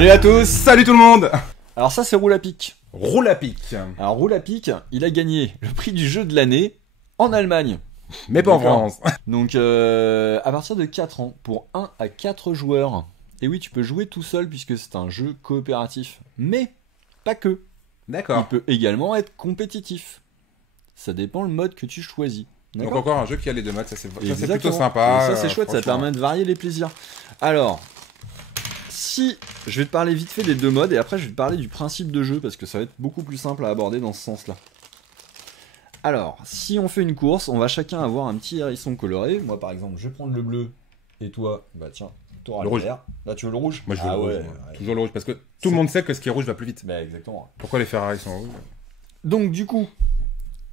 Salut à tous. Salut tout le monde. Alors ça c'est Roule à pic. Roule à pic. Alors Roule à pic, il a gagné le prix du jeu de l'année en Allemagne. Mais pas en France. Donc à partir de 4 ans, pour 1 à 4 joueurs. Et oui, tu peux jouer tout seul puisque c'est un jeu coopératif. Mais pas que. Il D'accord. peut également être compétitif. Ça dépend le mode que tu choisis. Donc encore un jeu qui a les deux modes, ça c'est plutôt Exactement. sympa. Et ça c'est chouette, ça permet de varier les plaisirs. Alors, si je vais te parler vite fait des deux modes et après je vais te parler du principe de jeu parce que ça va être beaucoup plus simple à aborder dans ce sens-là. Alors, si on fait une course, on va chacun avoir un petit hérisson coloré. Moi par exemple, je vais prendre le bleu et toi, bah tiens, t'auras le vert. Là tu veux le rouge? Moi je veux le rouge. Ouais. Toujours le rouge parce que tout le monde sait que ce qui est rouge va plus vite. Bah exactement. Pourquoi les Ferrari sont rouges? Donc du coup,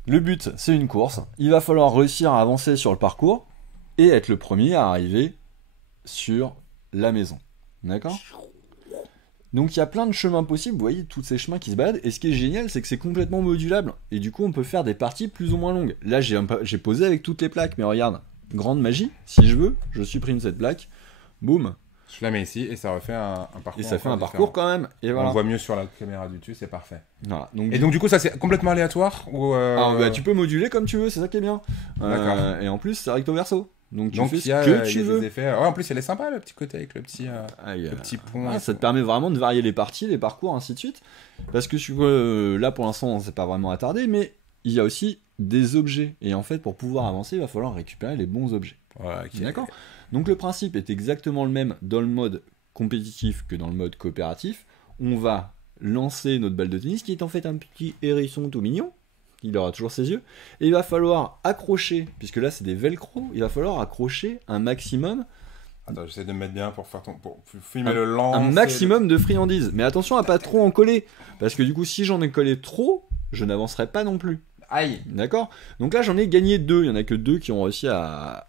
le but c'est une course. Il va falloir réussir à avancer sur le parcours et être le premier à arriver sur la maison. D'accord? Donc il y a plein de chemins possibles, vous voyez tous ces chemins qui se baladent, et ce qui est génial c'est que c'est complètement modulable, et du coup on peut faire des parties plus ou moins longues. Là j'ai posé avec toutes les plaques, mais regarde, grande magie, si je veux, je supprime cette plaque, boum. Je la mets ici et ça refait un parcours. Et ça fait un parcours quand même, et voilà. On voit mieux sur la caméra du dessus, c'est parfait. Voilà, donc du coup ça c'est complètement aléatoire ou Alors, bah, tu peux moduler comme tu veux, c'est ça qui est bien. D'accord. Et en plus c'est recto verso. Donc tu fais il y a, ce que tu veux. des effets. Ouais, en plus elle est sympa le petit côté avec le petit pont. Ouais, ça te permet vraiment de varier les parties, les parcours, ainsi de suite. Parce que là pour l'instant on s'est pas vraiment attardé, mais il y a aussi des objets. Et en fait pour pouvoir avancer il va falloir récupérer les bons objets. Ouais, okay. D'accord. Donc le principe est exactement le même dans le mode compétitif que dans le mode coopératif. On va lancer notre balle de tennis qui est en fait un petit hérisson tout mignon. Il aura toujours ses yeux. Et il va falloir accrocher, puisque là c'est des velcro, il va falloir accrocher un maximum. Attends, j'essaie de me mettre bien pour filmer le lance. Un maximum de friandises. Mais attention à pas trop en coller. Parce que du coup, si j'en ai collé trop, je n'avancerai pas non plus. Aïe. D'accord. Donc là, j'en ai gagné 2. Il y en a que 2 qui ont réussi à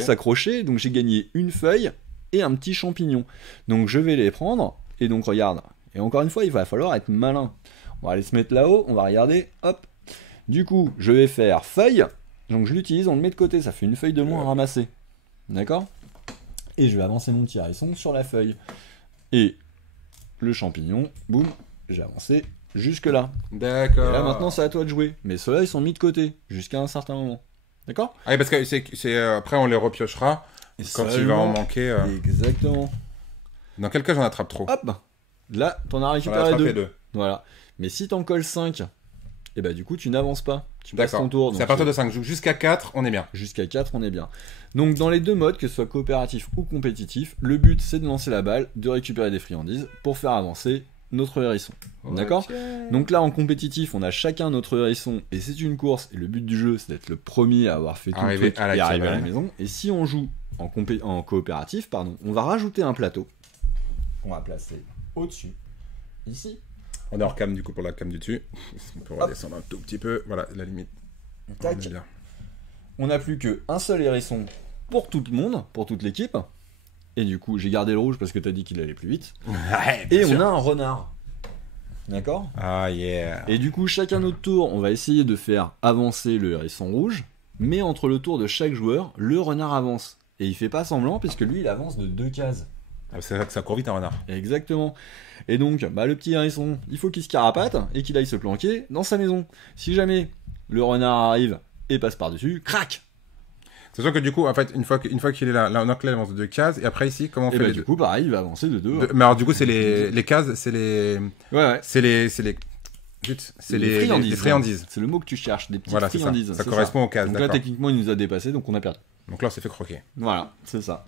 s'accrocher. Donc j'ai gagné une feuille et un petit champignon. Donc je vais les prendre. Et donc regarde. Et encore une fois, il va falloir être malin. On va aller se mettre là-haut. On va regarder. Hop. Du coup, je vais faire feuille, donc je l'utilise, on le met de côté, ça fait une feuille de moins à ramasser. D'accord? Et je vais avancer mon petit hérisson sur la feuille. Et le champignon, boum, j'ai avancé jusque là. D'accord. Et là maintenant c'est à toi de jouer. Mais ceux-là ils sont mis de côté, jusqu'à un certain moment. D'accord? Ah oui, parce que après on les repiochera quand il va en manquer. Exactement. Dans quel cas j'en attrape trop? Hop! Là, t'en as récupéré 2. 2. Voilà. Mais si t'en colles 5... et bah du coup tu n'avances pas, tu passes ton tour. C'est à partir de 5, jusqu'à 4 on est bien. Jusqu'à 4 on est bien. Donc dans les deux modes, que ce soit coopératif ou compétitif, le but c'est de lancer la balle, de récupérer des friandises pour faire avancer notre hérisson. Okay. D'accord? Donc là en compétitif on a chacun notre hérisson et c'est une course et le but du jeu c'est d'être le premier à avoir fait tout le truc et arriver à la maison. Et si on joue en coopératif, on va rajouter un plateau qu'on va placer au-dessus, ici. On est hors cam du coup pour la cam du dessus. On peut redescendre un tout petit peu. Voilà, la limite. Tac. On n'a plus qu'un seul hérisson pour tout le monde, pour toute l'équipe. Et du coup, j'ai gardé le rouge parce que t'as dit qu'il allait plus vite. Ouais, et on a un renard. D'accord? Ah yeah. Et du coup, chacun notre tour, on va essayer de faire avancer le hérisson rouge. Mais entre le tour de chaque joueur, le renard avance. Et il fait pas semblant puisque lui, il avance de 2 cases. C'est vrai que ça court vite un renard. Exactement. Et donc, le petit hérisson, il faut qu'il se carapate et qu'il aille se planquer dans sa maison. Si jamais le renard arrive et passe par-dessus, crac! C'est sûr que du coup, en fait, une fois qu'il est là, on avance de 2 cases, et après ici, comment on fait les du coup, pareil, il va avancer de 2. Mais alors du coup, c'est les cases, c'est les... Ouais. C'est les friandises. C'est le mot que tu cherches, des petites friandises. Ça correspond aux cases, donc là, techniquement, il nous a dépassé, donc on a perdu. Donc là, on s'est fait croquer. Voilà, c'est ça.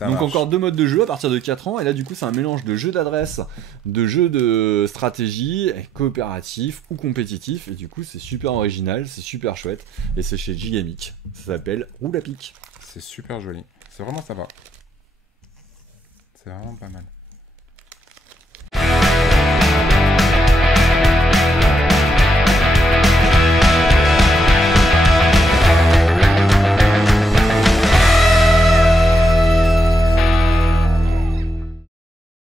Donc encore 2 modes de jeu à partir de 4 ans, et là du coup c'est un mélange de jeu d'adresse, de jeu de stratégie, coopératif ou compétitif, et du coup c'est super original, c'est super chouette, et c'est chez Gigamic, ça s'appelle Roule à pic. C'est super joli, c'est vraiment sympa, c'est vraiment pas mal.